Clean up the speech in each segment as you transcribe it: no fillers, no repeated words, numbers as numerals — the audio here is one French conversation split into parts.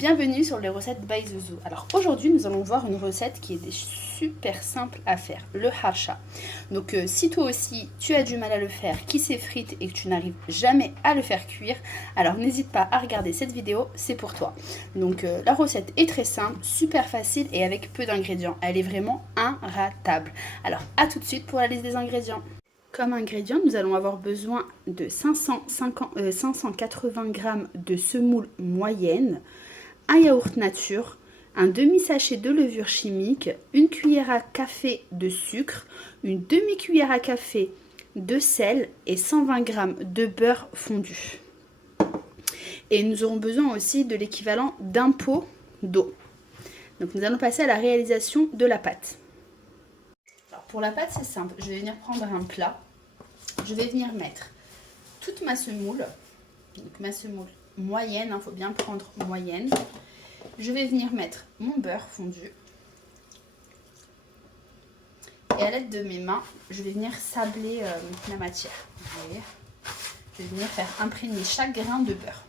Bienvenue sur les recettes by Zouzou. Alors aujourd'hui nous allons voir une recette qui est super simple à faire, le harsha. Donc si toi aussi tu as du mal à le faire, qui s'effrite et que tu n'arrives jamais à le faire cuire, alors n'hésite pas à regarder cette vidéo, c'est pour toi. Donc la recette est très simple, super facile et avec peu d'ingrédients. Elle est vraiment inratable. Alors à tout de suite pour la liste des ingrédients. Comme ingrédients, nous allons avoir besoin de 580 g de semoule moyenne, un yaourt nature, un demi-sachet de levure chimique, une cuillère à café de sucre, une demi-cuillère à café de sel et 120 g de beurre fondu. Et nous aurons besoin aussi de l'équivalent d'un pot d'eau. Donc nous allons passer à la réalisation de la pâte. Alors pour la pâte c'est simple, je vais venir prendre un plat, je vais venir mettre toute ma semoule, donc ma semoule moyenne, il faut bien prendre moyenne. Je vais venir mettre mon beurre fondu et à l'aide de mes mains, je vais venir sabler la matière. Vous voyez, je vais venir faire imprégner chaque grain de beurre.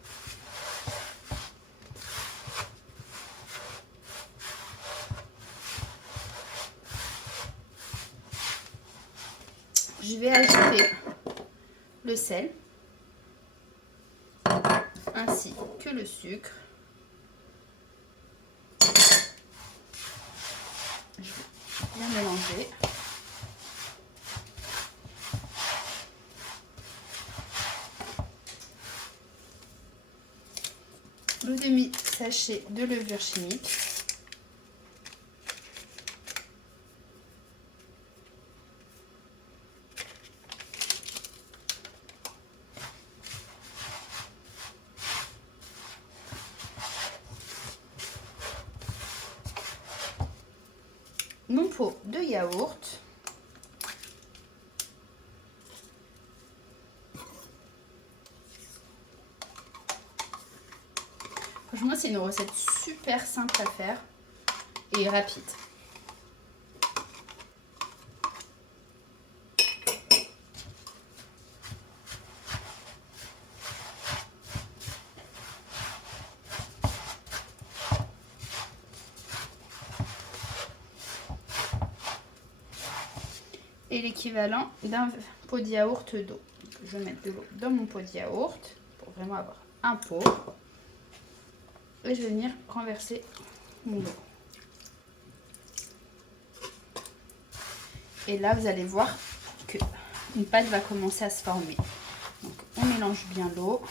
Je vais ajouter le sel ainsi que le sucre. Je vais bien mélanger. Le demi-sachet de levure chimique. Mon pot de yaourt. Franchement, c'est une recette super simple à faire et rapide. Et l'équivalent d'un pot de yaourt d'eau. Je vais mettre de l'eau dans mon pot de yaourt pour vraiment avoir un pot. Et je vais venir renverser mon eau. Et là, vous allez voir qu'une pâte va commencer à se former. Donc, on mélange bien l'eau.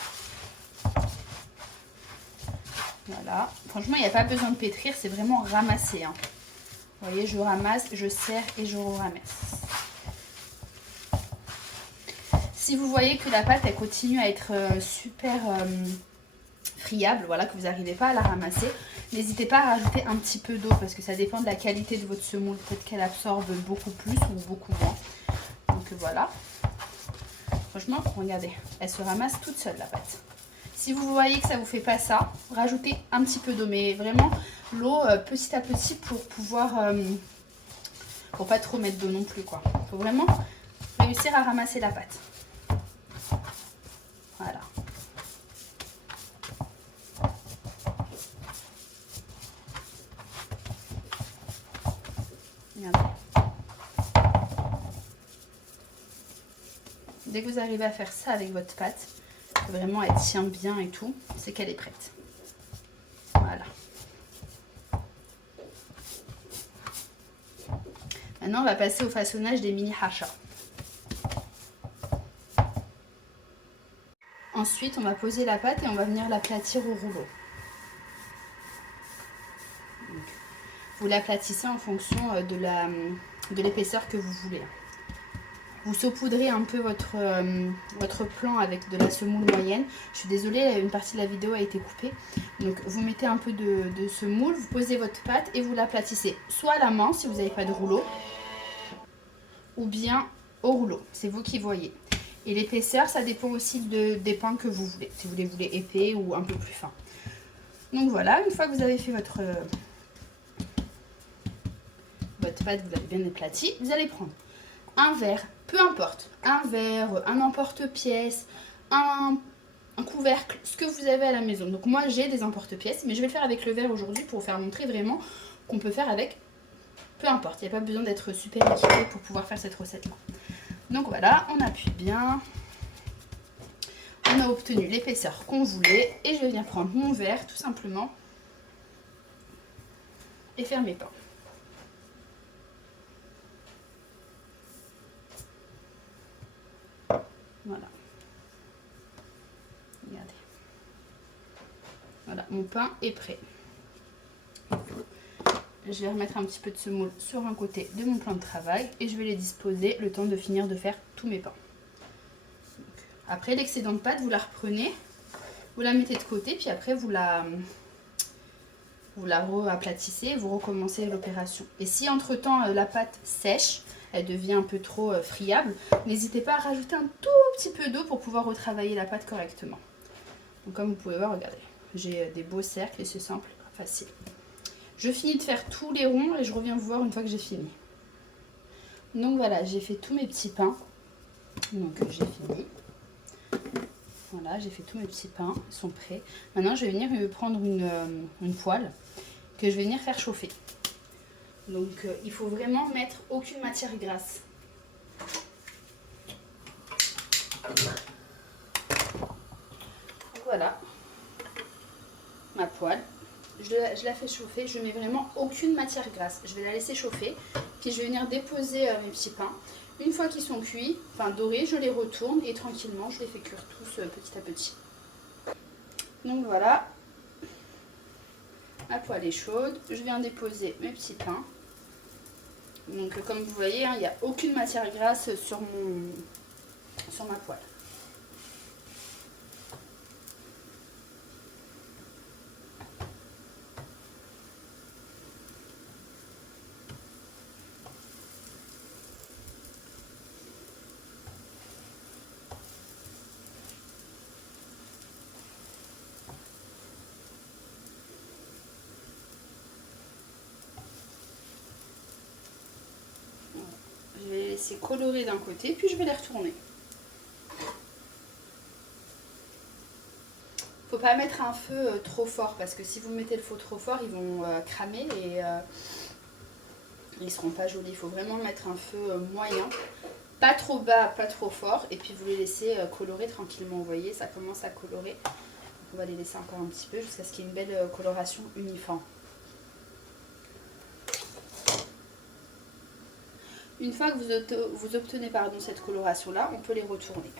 Voilà. Franchement, il n'y a pas besoin de pétrir, c'est vraiment ramasser. Hein. Vous voyez, je ramasse, je serre et je ramasse. Si vous voyez que la pâte elle continue à être super friable, voilà, que vous n'arrivez pas à la ramasser, n'hésitez pas à rajouter un petit peu d'eau parce que ça dépend de la qualité de votre semoule. Peut-être qu'elle absorbe beaucoup plus ou beaucoup moins. Donc voilà. Franchement, regardez, elle se ramasse toute seule la pâte. Si vous voyez que ça ne vous fait pas ça, rajoutez un petit peu d'eau, mais vraiment l'eau petit à petit pour pouvoir, pour pas trop mettre d'eau non plus quoi. Il faut vraiment réussir à ramasser la pâte. Voilà. Regardez. Dès que vous arrivez à faire ça avec votre pâte, vraiment elle tient bien et tout, c'est qu'elle est prête. Voilà. Maintenant on va passer au façonnage des mini harsha. Ensuite on va poser la pâte et on va venir l'aplatir au rouleau. Donc, vous l'aplatissez en fonction de l'épaisseur que vous voulez. Vous saupoudrez un peu votre plan avec de la semoule moyenne. Je suis désolée, une partie de la vidéo a été coupée. Donc vous mettez un peu de semoule, vous posez votre pâte et vous l'aplatissez. Soit à la main si vous n'avez pas de rouleau, ou bien au rouleau. C'est vous qui voyez. Et l'épaisseur, ça dépend aussi des pains que vous voulez. Si vous les voulez épais ou un peu plus fins. Donc voilà, une fois que vous avez fait votre pâte, vous l'avez bien aplatie, vous allez prendre un verre, peu importe, un verre, un emporte-pièce, un un couvercle, ce que vous avez à la maison. Donc moi j'ai des emporte-pièces, mais je vais le faire avec le verre aujourd'hui pour vous faire montrer vraiment qu'on peut faire avec peu importe. Il n'y a pas besoin d'être super équipé pour pouvoir faire cette recette-là. Donc voilà, on appuie bien. On a obtenu l'épaisseur qu'on voulait et je vais venir prendre mon verre tout simplement et faire mes pains. Voilà. Regardez. Voilà, mon pain est prêt. Je vais remettre un petit peu de semoule sur un côté de mon plan de travail et je vais les disposer le temps de finir de faire tous mes pains. Après l'excédent de pâte, vous la reprenez, vous la mettez de côté, puis après vous la aplatissez et vous recommencez l'opération. Et si entre temps la pâte sèche, elle devient un peu trop friable, n'hésitez pas à rajouter un tout petit peu d'eau pour pouvoir retravailler la pâte correctement. Donc comme vous pouvez voir, regardez, j'ai des beaux cercles et c'est simple, facile. Je finis de faire tous les ronds et je reviens vous voir une fois que j'ai fini. Donc voilà, j'ai fait tous mes petits pains. Donc j'ai fini. Voilà, j'ai fait tous mes petits pains, ils sont prêts. Maintenant, je vais venir prendre une poêle que je vais venir faire chauffer. Donc il faut vraiment mettre aucune matière grasse. Voilà, ma poêle. Je la fais chauffer, je mets vraiment aucune matière grasse. Je vais la laisser chauffer, puis je vais venir déposer mes petits pains. Une fois qu'ils sont cuits, enfin dorés, je les retourne et tranquillement, je les fais cuire tous petit à petit. Donc voilà, ma poêle est chaude. Je viens déposer mes petits pains. Donc comme vous voyez, il n'y a aucune matière grasse sur ma poêle. Je vais les laisser colorer d'un côté, puis je vais les retourner. Faut pas mettre un feu trop fort parce que si vous mettez le feu trop fort, ils vont cramer et ils seront pas jolis. Il faut vraiment mettre un feu moyen, pas trop bas, pas trop fort, et puis vous les laissez colorer tranquillement. Vous voyez, ça commence à colorer. Donc on va les laisser encore un petit peu jusqu'à ce qu'il y ait une belle coloration uniforme. Une fois que vous obtenez cette coloration-là, on peut les retourner.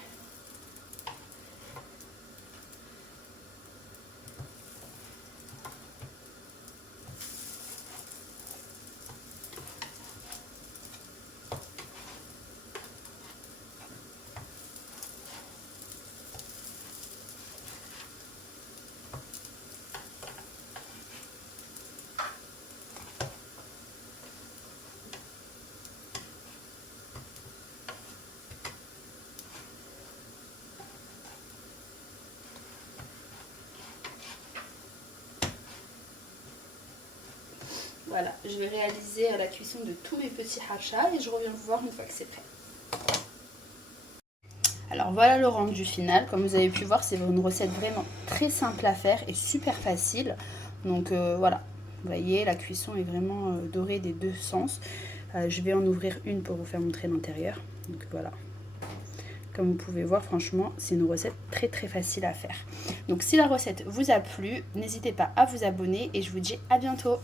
Voilà, je vais réaliser la cuisson de tous mes petits hachas et je reviens vous voir une fois que c'est prêt. Alors voilà le rendu final. Comme vous avez pu voir, c'est une recette vraiment très simple à faire et super facile. Donc voilà, vous voyez, la cuisson est vraiment dorée des deux sens. Je vais en ouvrir une pour vous faire montrer l'intérieur. Donc voilà. Comme vous pouvez voir, franchement, c'est une recette très très facile à faire. Donc si la recette vous a plu, n'hésitez pas à vous abonner et je vous dis à bientôt.